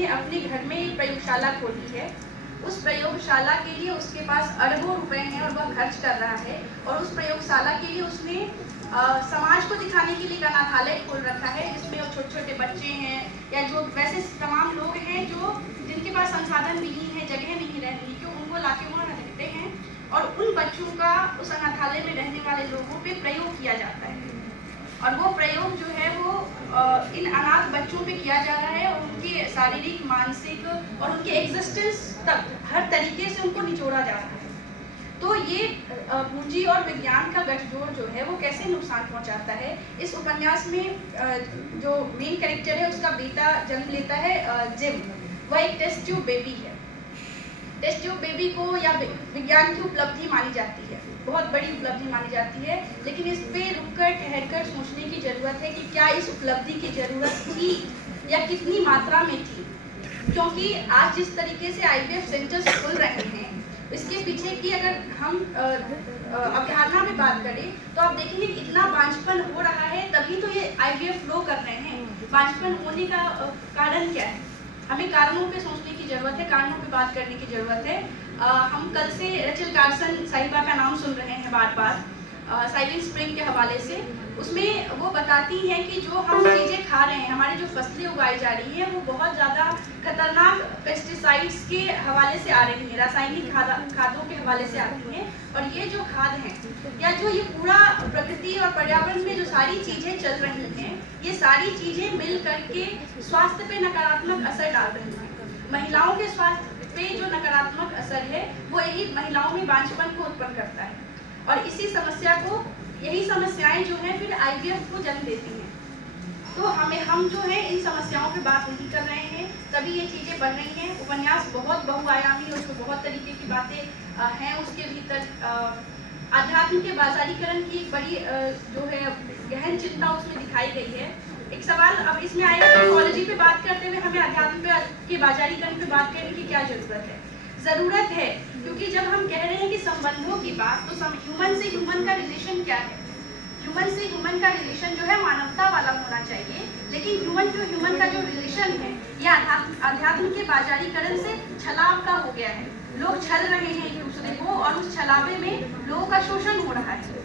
उसने अपने घर में एक प्रयोगशाला खोली है। उस प्रयोगशाला के लिए उसके पास अरबों रुपए हैं और वह खर्च कर रहा है। और उस प्रयोगशाला के लिए उसने समाज को दिखाने के लिए एक अनाथालय खोल रखा है, जिसमें छोटे छोटे बच्चे हैं या जो वैसे तमाम लोग हैं जो जिनके पास संसाधन नहीं है, जगह नहीं रहती, क्यों उनको लाके वहाँ रखते हैं और उन बच्चों का उस अनाथालय में रहने वाले लोगों पे प्रयोग किया जाता है। और वो प्रयोग जो है वो इन अनाथ बच्चों पे किया जा रहा है और उनके शारीरिक, मानसिक और उनके एग्जिस्टेंस तक हर तरीके से उनको निचोड़ा जा रहा है। तो ये पूंजी और विज्ञान का गठजोड़ जो है वो कैसे नुकसान पहुंचाता है। इस उपन्यास में जो मेन कैरेक्टर है उसका बेटा जन्म लेता है जिम। वह एक टेस्ट ट्यूब बेबी है। टेस्ट ट्यूब बेबी को या विज्ञान की उपलब्धि मानी जाती है, बहुत बड़ी उपलब्धि मानी जाती है, लेकिन इस पे रुककर ठहरकर सोचने की जरूरत है कि क्या इस उपलब्धि की जरूरत थी या कितनी मात्रा में थी। क्योंकि आज जिस तरीके से IVF सेंटर्स खुल रहे हैं, इसके पीछे की अगर हम अवधारणा में बात करें तो आप देखेंगे कितना बांझपन हो रहा है, तभी तो ये IVF फ्लो कर रहे हैं। बांझपन होने का कारण क्या है? हमें कारणों पे सोचने की जरूरत है, कारणों पे बात करने की जरूरत है। हम कल से रेचल कार्सन साहिबा का नाम सुन रहे हैं बार बार साइलेंट स्प्रिंग के हवाले से। उसमें वो बताती हैं कि जो हम चीज़ें खा रहे हैं, हमारी जो फसलें उगाई जा रही हैं, वो बहुत ज़्यादा खतरनाक पेस्टिसाइड्स के हवाले से आ रही हैं, रासायनिक खादों के हवाले से आती हैं। और ये जो खाद हैं या जो ये पूरा प्रकृति और पर्यावरण में जो सारी चीज़ें चल रही हैं, ये सारी चीज़ें मिल करके स्वास्थ्य पे नकारात्मक असर डाल रही हैं। महिलाओं के स्वास्थ्य पे जो नकारात्मक असर है वो यही महिलाओं में बांझपन को उत्पन्न करता है। और इसी समस्या को, यही समस्याएं जो हैं फिर IVF को जन्म देती हैं। तो हम जो है इन समस्याओं पे बात नहीं कर रहे हैं, तभी ये चीज़ें बढ़ रही हैं। उपन्यास बहुत बहुआयामी और उसमें बहुत तरीके की बातें हैं। उसके भीतर आध्यात्म के बाजारीकरण की एक बड़ी जो है गहन चिंता उसमें दिखाई गई है। एक सवाल अब इसमें आएगा कि इकोलॉजी पे बात करते हुए हमें आध्यात्म के बाजारीकरण पे बात करने की क्या जरूरत है? जरूरत है, क्योंकि जब हम कह रहे हैं कि संबंधों की बात, तो ह्यूमन से ह्यूमन का रिलेशन क्या है? ह्यूमन से ह्यूमन का रिलेशन जो है मानवता वाला होना चाहिए। लेकिन ह्यूमन का जो रिलेशन है यह अध्यात्म के बाजारीकरण से छलाव का हो गया है। लोग छल रहे हैं एक दूसरे को और उस छलावे में लोगों का शोषण हो रहा है।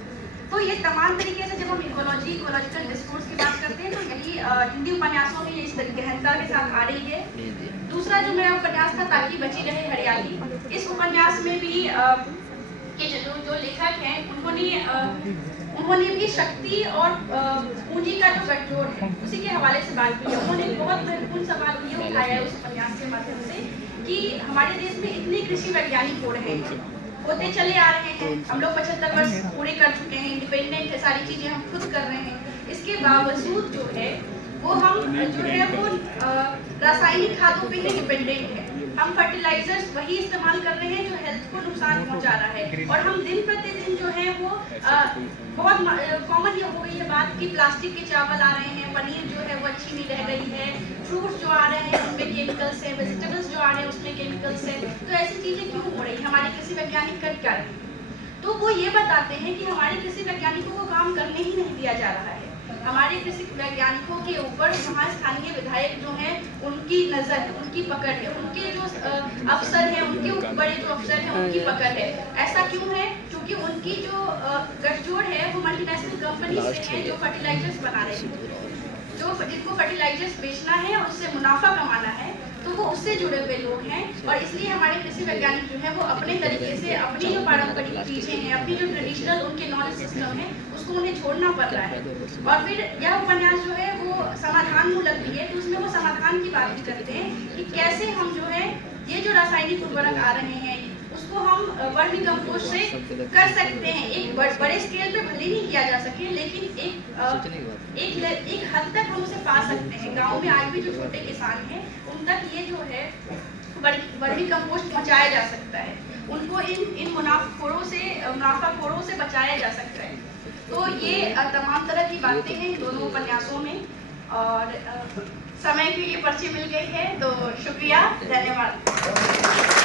तो ये तमाम तरीके से जब हम इकोलॉजिकल डिस्कोर्स की बात करते हैं तो यही हिंदी उपन्यासों में इस गहनता के साथ आ रही है। दूसरा जो मेरा उपन्यास था ताकि बची रहे हरियाली, इस उपन्यास में भी के जो लेखक हैं उन्होंने भी शक्ति और पूंजी का जो गठजोड़ है उसी के हवाले से बात की है। उन्होंने बहुत महत्वपूर्ण सवाल ये उठाया है उस उपन्यास के माध्यम से कि हमारे देश में इतने कृषि वैज्ञानिक हो रहे हैं, होते चले आ रहे हैं। हम लोग 75 वर्ष पूरे कर चुके हैं, इंडिपेंडेंट है, सारी चीजें हम खुद कर रहे हैं। इसके बावजूद जो है वो हम जो है वो रासायनिक खादों पे ही डिपेंडेंट है। हम फर्टिलाइजर्स वही इस्तेमाल कर रहे हैं जो हेल्थ को नुकसान पहुंचा रहा है। और हम दिन प्रतिदिन जो है वो बहुत कॉमन ये हो गई है बात कि प्लास्टिक के चावल आ रहे हैं, पनीर जो है वो अच्छी नहीं रह गई है, फ्रूट्स जो आ रहे हैं उनमें केमिकल्स है, वेजिटेबल्स जो आ रहे हैं उसमें केमिकल्स है। तो ऐसी चीजें क्यों हो रही है? हमारे कृषि वैज्ञानिक कर क्या रहे हैं? तो वो ये बताते हैं कि हमारे कृषि वैज्ञानिकों को काम करने ही नहीं दिया जा रहा है। हमारे कृषि वैज्ञानिकों के ऊपर वहाँ स्थानीय विधायक जो हैं उनकी नज़र है, उनकी पकड़ है, उनके जो अफसर हैं, उनके बड़े जो अफसर हैं उनकी पकड़ है। ऐसा क्यों है? क्योंकि उनकी जो गठजोड़ है वो मल्टीनेशनल कंपनी से है जो फर्टिलाइजर्स बना रहे हैं, जिनको फर्टिलाइजर्स बेचना है और उससे मुनाफा कमाना है, तो वो उससे जुड़े हुए लोग हैं। और इसलिए हमारे कृषि वैज्ञानिक जो है वो अपने तरीके से अपनी जो पारंपरिक चीजें हैं, अपनी जो ट्रेडिशनल उनके नॉलेज सिस्टम है उसको उन्हें छोड़ना पड़ रहा है। और फिर यह उपन्यास जो है वो समाधान मूलक भी है, तो उसमें वो समाधान की बात भी करते हैं कि कैसे हम जो है ये जो रासायनिक उर्वरक आ रहे हैं उसको हम वर्मी कंपोस्ट से कर सकते हैं। एक बड़े स्केल पे भले नहीं किया जा सके, लेकिन एक हद तक हम उसे पा सकते हैं। गाँव में आज भी जो छोटे किसान हैं उन तक ये जो है वर्मी कंपोस्ट पहुँचाया जा सकता है, उनको इन मुनाफाखोरों से बचाया जा सकता है। तो ये तमाम तरह की बातें हैं दोनों उपन्यासों में। और समय के लिए पर्ची मिल गई है, तो शुक्रिया, धन्यवाद।